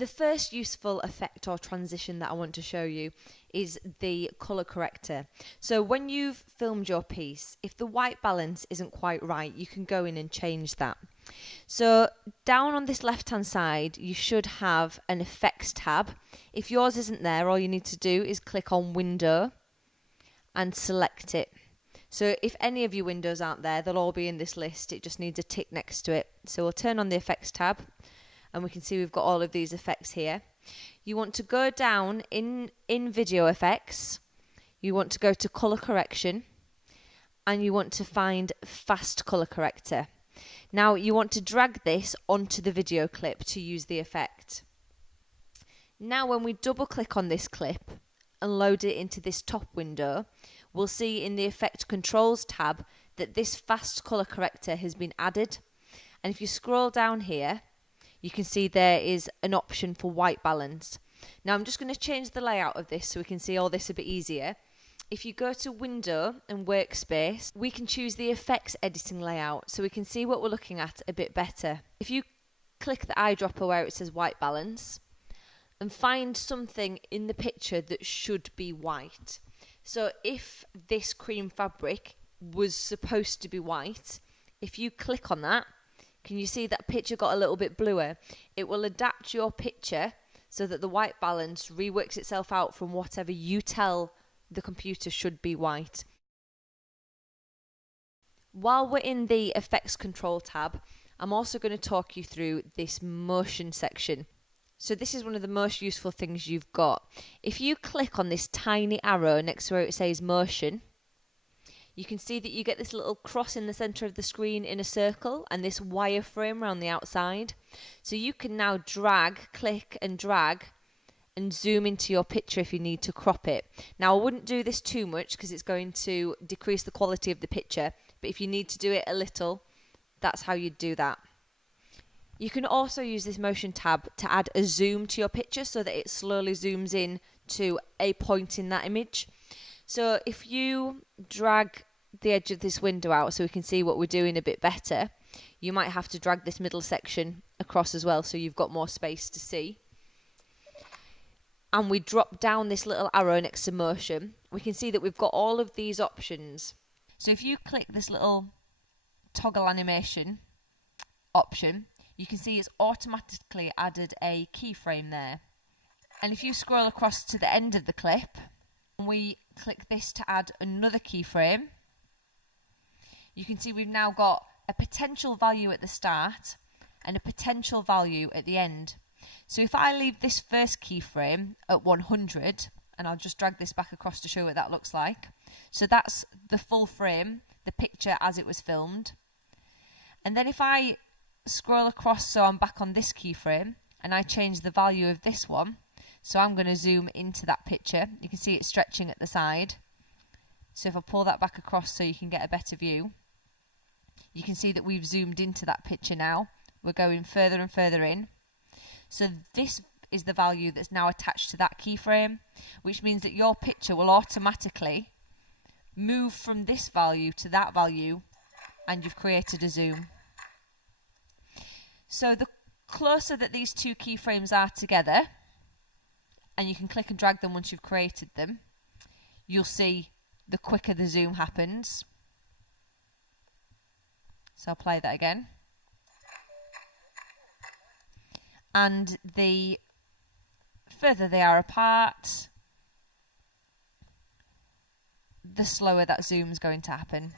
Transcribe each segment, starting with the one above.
The first useful effect or transition that I want to show you is the colour corrector. So when you've filmed your piece, if the white balance isn't quite right, you can go in and change that. So down on this left hand side, you should have an effects tab. If yours isn't there, all you need to do is click on window and select it. So if any of your windows aren't there, they'll all be in this list. It just needs a tick next to it. So we'll turn on the effects tab, and we can see we've got all of these effects here. You want to go down in video effects, you want to go to colour correction, and you want to find Fast Colour Corrector. Now you want to drag this onto the video clip to use the effect. Now when we double click on this clip and load it into this top window, we'll see in the Effect Controls tab that this Fast Colour Corrector has been added. And if you scroll down here, you can see there is an option for white balance. Now I'm just going to change the layout of this so we can see all this a bit easier. If you go to Window and Workspace, we can choose the Effects Editing layout so we can see what we're looking at a bit better. If you click the eyedropper where it says white balance and find something in the picture that should be white. So if this cream fabric was supposed to be white, if you click on that, can you see that picture got a little bit bluer? It will adapt your picture so that the white balance reworks itself out from whatever you tell the computer should be white. While we're in the Effects Control tab, I'm also going to talk you through this motion section. So this is one of the most useful things you've got. If you click on this tiny arrow next to where it says motion, you can see that you get this little cross in the center of the screen in a circle and this wireframe around the outside. So you can now drag, click and drag and zoom into your picture if you need to crop it. Now I wouldn't do this too much because it's going to decrease the quality of the picture, but if you need to do it a little, that's how you'd do that. You can also use this motion tab to add a zoom to your picture so that it slowly zooms in to a point in that image. So if you drag the edge of this window out so we can see what we're doing a bit better, you might have to drag this middle section across as well so you've got more space to see. And we drop down this little arrow next to motion, we can see that we've got all of these options. So if you click this little toggle animation option, you can see it's automatically added a keyframe there. And if you scroll across to the end of the clip, and we click this to add another keyframe, you can see we've now got a potential value at the start and a potential value at the end. So if I leave this first keyframe at 100, and I'll just drag this back across to show what that looks like. So that's the full frame, the picture as it was filmed. And then if I scroll across so I'm back on this keyframe and I change the value of this one, so I'm going to zoom into that picture, you can see it stretching at the side. So if I pull that back across so you can get a better view, you can see that we've zoomed into that picture now. We're going further and further in. So this is the value that's now attached to that keyframe, which means that your picture will automatically move from this value to that value, and you've created a zoom. So the closer that these two keyframes are together, and you can click and drag them once you've created them, you'll see the quicker the zoom happens. So I'll play that again. And the further they are apart, the slower that zoom is going to happen.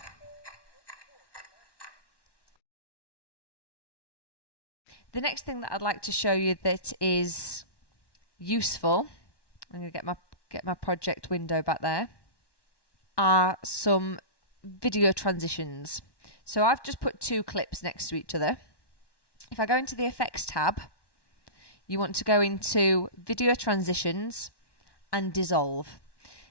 The next thing that I'd like to show you that is useful, I'm going to get my project window back there, are some video transitions. So I've just put two clips next to each other. If I go into the Effects tab, you want to go into Video Transitions and Dissolve.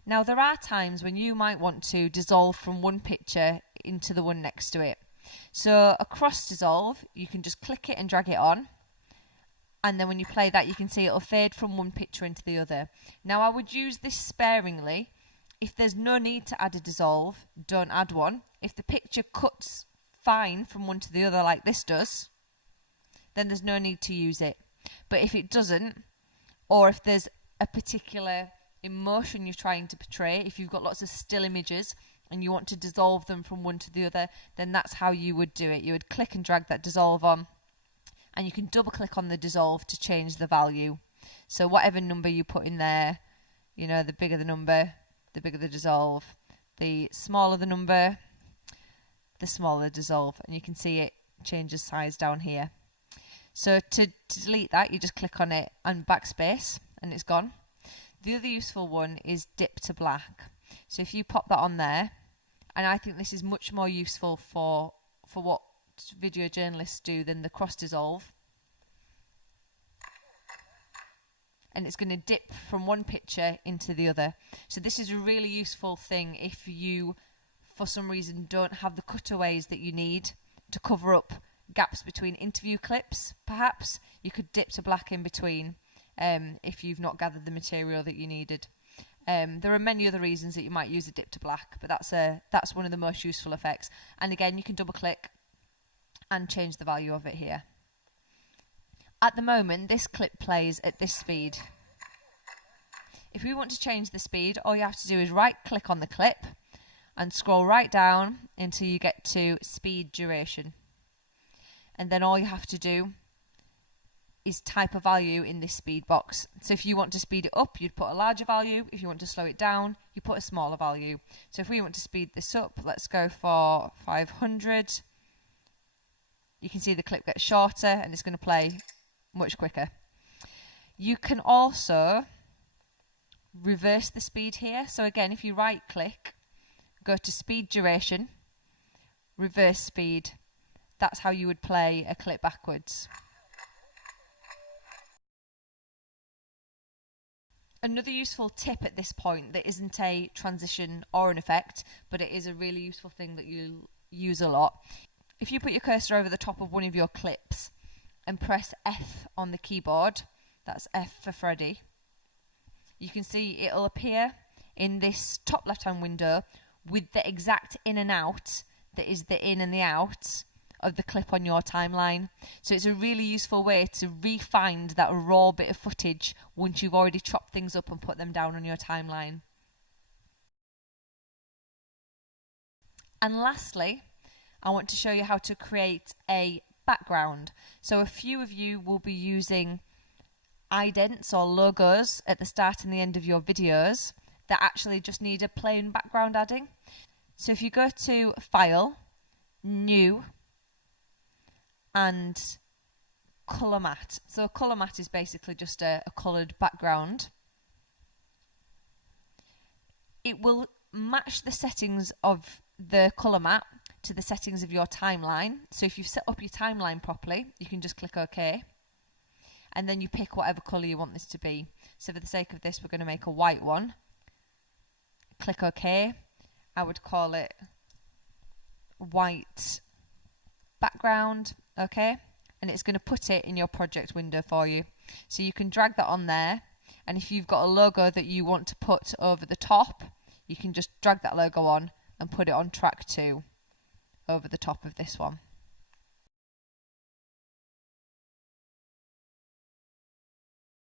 Now there are times when you might want to dissolve from one picture into the one next to it. So across dissolve, you can just click it and drag it on, and then when you play that you can see it'll fade from one picture into the other. Now I would use this sparingly. If there's no need to add a dissolve, don't add one. If the picture cuts fine from one to the other like this does, then there's no need to use it. But if it doesn't, or if there's a particular emotion you're trying to portray, if you've got lots of still images and you want to dissolve them from one to the other, then that's how you would do it. You would click and drag that dissolve on, and you can double click on the dissolve to change the value. So whatever number you put in there, you know, the bigger the number, the bigger the dissolve. The smaller the number, the smaller the dissolve. And you can see it changes size down here. So to delete that, you just click on it and backspace, and it's gone. The other useful one is dip to black. So if you pop that on there, and I think this is much more useful for what video journalists do than the cross dissolve. And it's going to dip from one picture into the other. So this is a really useful thing if you, for some reason, don't have the cutaways that you need to cover up gaps between interview clips, perhaps. You could dip to black in between if you've not gathered the material that you needed. There are many other reasons that you might use a dip to black, but that's one of the most useful effects. And again, you can double click and change the value of it here. At the moment, this clip plays at this speed. If we want to change the speed, all you have to do is right click on the clip and scroll right down until you get to speed duration. And then all you have to do is type a value in this speed box. So if you want to speed it up, you'd put a larger value. If you want to slow it down, you put a smaller value. So if we want to speed this up, let's go for 500. You can see the clip gets shorter and it's going to play much quicker. You can also reverse the speed here. So again, if you right click, go to speed duration, reverse speed. That's how you would play a clip backwards. Another useful tip at this point that isn't a transition or an effect, but it is a really useful thing that you use a lot. If you put your cursor over the top of one of your clips and press F on the keyboard, that's F for Freddy, you can see it'll appear in this top left-hand window with the exact in and out that is the in and the out of the clip on your timeline. So it's a really useful way to re-find that raw bit of footage once you've already chopped things up and put them down on your timeline. And lastly, I want to show you how to create a background. So a few of you will be using idents or logos at the start and the end of your videos that actually just need a plain background adding. So if you go to File, New, and Colour Matte. So Colour Matte is basically just a coloured background. It will match the settings of the colour matte to the settings of your timeline. So if you've set up your timeline properly, you can just click OK. And then you pick whatever colour you want this to be. So for the sake of this, we're going to make a white one. Click OK. I would call it white background. Okay, and it's going to put it in your project window for you. So you can drag that on there, and if you've got a logo that you want to put over the top, you can just drag that logo on and put it on track 2 over the top of this one.